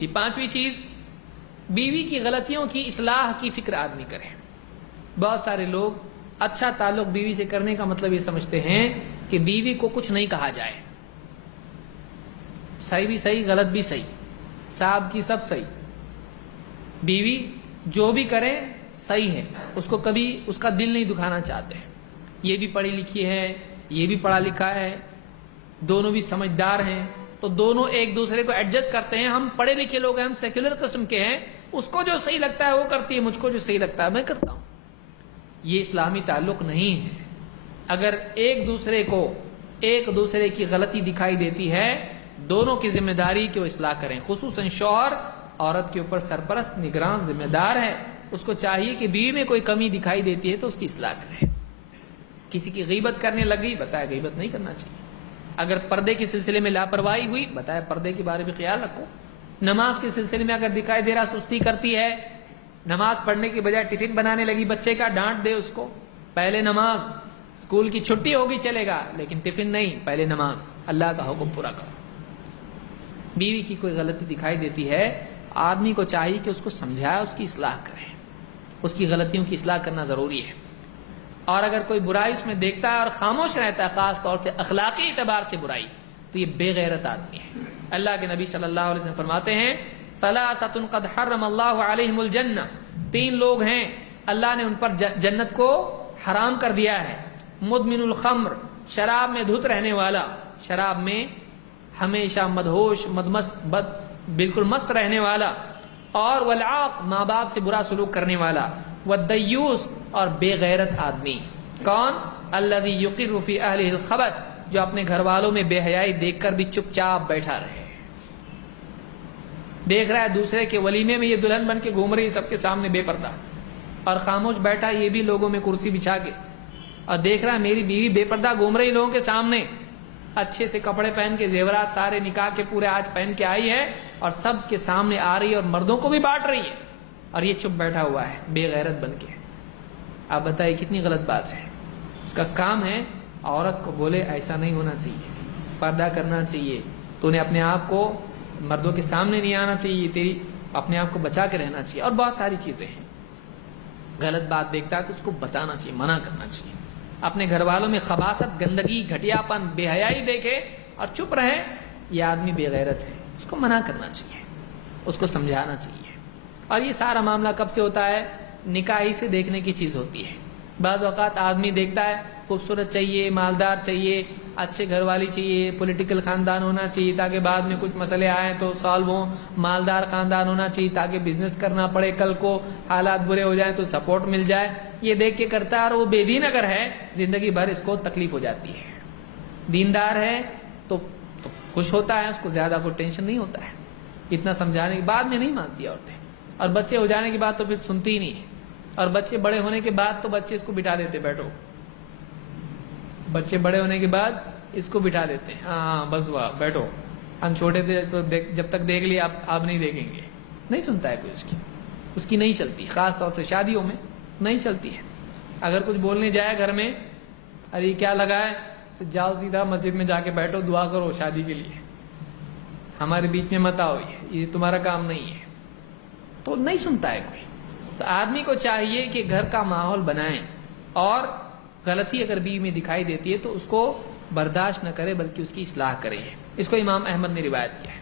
پانچویں چیز، بیوی کی غلطیوں کی اصلاح کی فکر آدمی کرے۔ بہت سارے لوگ اچھا تعلق بیوی سے کرنے کا مطلب یہ سمجھتے ہیں کہ بیوی کو کچھ نہیں کہا جائے، صحیح بھی صحیح، غلط بھی صحیح، صاحب کی سب صحیح، بیوی جو بھی کرے صحیح ہے، اس کو کبھی اس کا دل نہیں دکھانا چاہتے۔ یہ بھی پڑھی لکھی ہے، یہ بھی پڑھا لکھا ہے، دونوں بھی سمجھدار ہیں، تو دونوں ایک دوسرے کو ایڈجسٹ کرتے ہیں۔ ہم پڑھے لکھے لوگ ہیں، ہم سیکولر قسم کے ہیں، اس کو جو صحیح لگتا ہے وہ کرتی ہے، مجھ کو جو صحیح لگتا ہے میں کرتا ہوں۔ یہ اسلامی تعلق نہیں ہے۔ اگر ایک دوسرے کی غلطی دکھائی دیتی ہے، دونوں کی ذمہ داری کہ وہ اصلاح کریں، خصوصاً شوہر عورت کے اوپر سرپرست نگراں ذمہ دار ہے، اس کو چاہیے کہ بیوی میں کوئی کمی دکھائی دیتی ہے تو اس کی اصلاح کرے۔ کسی کی غیبت کرنے لگی، بتائے غیبت نہیں کرنا چاہیے۔ اگر پردے کے سلسلے میں لاپرواہی ہوئی، بتائے پردے کے بارے میں خیال رکھو۔ نماز کے سلسلے میں اگر دکھائی دے رہا سستی کرتی ہے، نماز پڑھنے کی بجائے ٹفن بنانے لگی بچے کا، ڈانٹ دے اس کو۔ پہلے نماز، اسکول کی چھٹی ہوگی چلے گا، لیکن ٹفن نہیں، پہلے نماز، اللہ کا حکم پورا کرو۔ بیوی کی کوئی غلطی دکھائی دیتی ہے، آدمی کو چاہیے کہ اس کو سمجھائے، اس کی اصلاح کرے، اس کی غلطیوں کی اصلاح کرنا ضروری ہے۔ اور اگر کوئی برائی اس میں دیکھتا ہے اور خاموش رہتا ہے، خاص طور سے اخلاقی اعتبار سے برائی، تو یہ بے غیرت آدمی ہے۔ اللہ کے نبی صلی اللہ علیہ وسلم فرماتے ہیں، ثلاثۃ قد حرم اللہ علیہم الجنہ، تین لوگ ہیں اللہ نے ان پر جنت کو حرام کر دیا ہے۔ مدمن الخمر، شراب میں دھت رہنے والا، شراب میں ہمیشہ مدہوش بالکل مست رہنے والا، اور والعاق، ماں باپ سے برا سلوک کرنے والا، والدیوس، اور بے غیرت آدمی۔ کون؟ الذی یقر فی اہلہ الخبث، جو اپنے گھر والوں میں بے حیائی دیکھ کر بھی چپ چاپ بیٹھا رہے۔ دیکھ رہا ہے دوسرے کے ولیمے میں یہ دلہن بن کے گھوم رہی سب کے سامنے بے پردہ، اور خاموش بیٹھا یہ بھی لوگوں میں کرسی بچھا کے، اور دیکھ رہا ہے میری بیوی بے پردہ گھوم رہی لوگوں کے سامنے، اچھے سے کپڑے پہن کے، زیورات سارے نکاح کے پورے آج پہن کے آئی ہے، اور سب کے سامنے آ رہی ہے اور مردوں کو بھی بانٹ رہی ہے، اور یہ چپ بیٹھا ہوا ہے بے غیرت بن کے۔ آپ بتائیے کتنی غلط بات ہے۔ اس کا کام ہے عورت کو بولے ایسا نہیں ہونا چاہیے، پردہ کرنا چاہیے، تو نے اپنے آپ کو مردوں کے سامنے نہیں آنا چاہیے، تیری اپنے آپ کو بچا کے رہنا چاہیے، اور بہت ساری چیزیں ہیں۔ غلط بات دیکھتا ہے تو اس کو بتانا چاہیے، منع کرنا چاہیے۔ اپنے گھر والوں میں خباثت، گندگی، گھٹیا پن، بے حیائی دیکھے اور چپ رہے، یہ آدمی بے غیرت ہے، اس کو منع کرنا چاہیے، اس کو سمجھانا چاہیے۔ اور یہ سارا معاملہ کب سے ہوتا ہے؟ نکاح ہی سے دیکھنے کی چیز ہوتی ہے۔ بعض اوقات آدمی دیکھتا ہے خوبصورت چاہیے، مالدار چاہیے، اچھے گھر والی چاہیے، پولیٹیکل خاندان ہونا چاہیے تاکہ بعد میں کچھ مسئلے آئیں تو سالو ہوں، مالدار خاندان ہونا چاہیے تاکہ بزنس کرنا پڑے، کل کو حالات برے ہو جائیں تو سپورٹ مل جائے، یہ دیکھ کے کرتا ہے۔ اور وہ بے دین اگر ہے، زندگی بھر اس کو تکلیف ہو جاتی ہے۔ دیندار ہے تو خوش ہوتا ہے، اس کو زیادہ کوئی ٹینشن نہیں ہوتا ہے، اتنا سمجھانے کے بعد میں نہیں مانتی عورتیں، اور بچے ہو جانے کے بعد تو پھر سنتی ہی نہیں ہے، اور بچے بڑے ہونے کے بعد تو بچے اس کو بٹھا دیتے، بیٹھو، بچے بڑے ہونے کے بعد اس کو بٹھا دیتے ہیں، ہاں بس واہ بیٹھو، ہم چھوٹے تھے تو جب تک دیکھ لیا آپ نہیں دیکھیں گے، نہیں سنتا ہے کوئی اس کی نہیں چلتی، خاص طور سے شادیوں میں نہیں چلتی ہے۔ اگر کچھ بولنے جائے گھر میں، ارے کیا لگا ہے، تو جاؤ سیدھا مسجد میں جا کے بیٹھو، دعا کرو شادی کے لیے، ہمارے بیچ میں مت آؤ، یہ تمہارا کام نہیں ہے، تو نہیں سنتا ہے کوئی۔ تو آدمی کو چاہیے کہ گھر کا ماحول بنائیں، اور غلطی اگر بیوی میں دکھائی دیتی ہے تو اس کو برداشت نہ کرے بلکہ اس کی اصلاح کرے۔ اس کو امام احمد نے روایت کیا ہے۔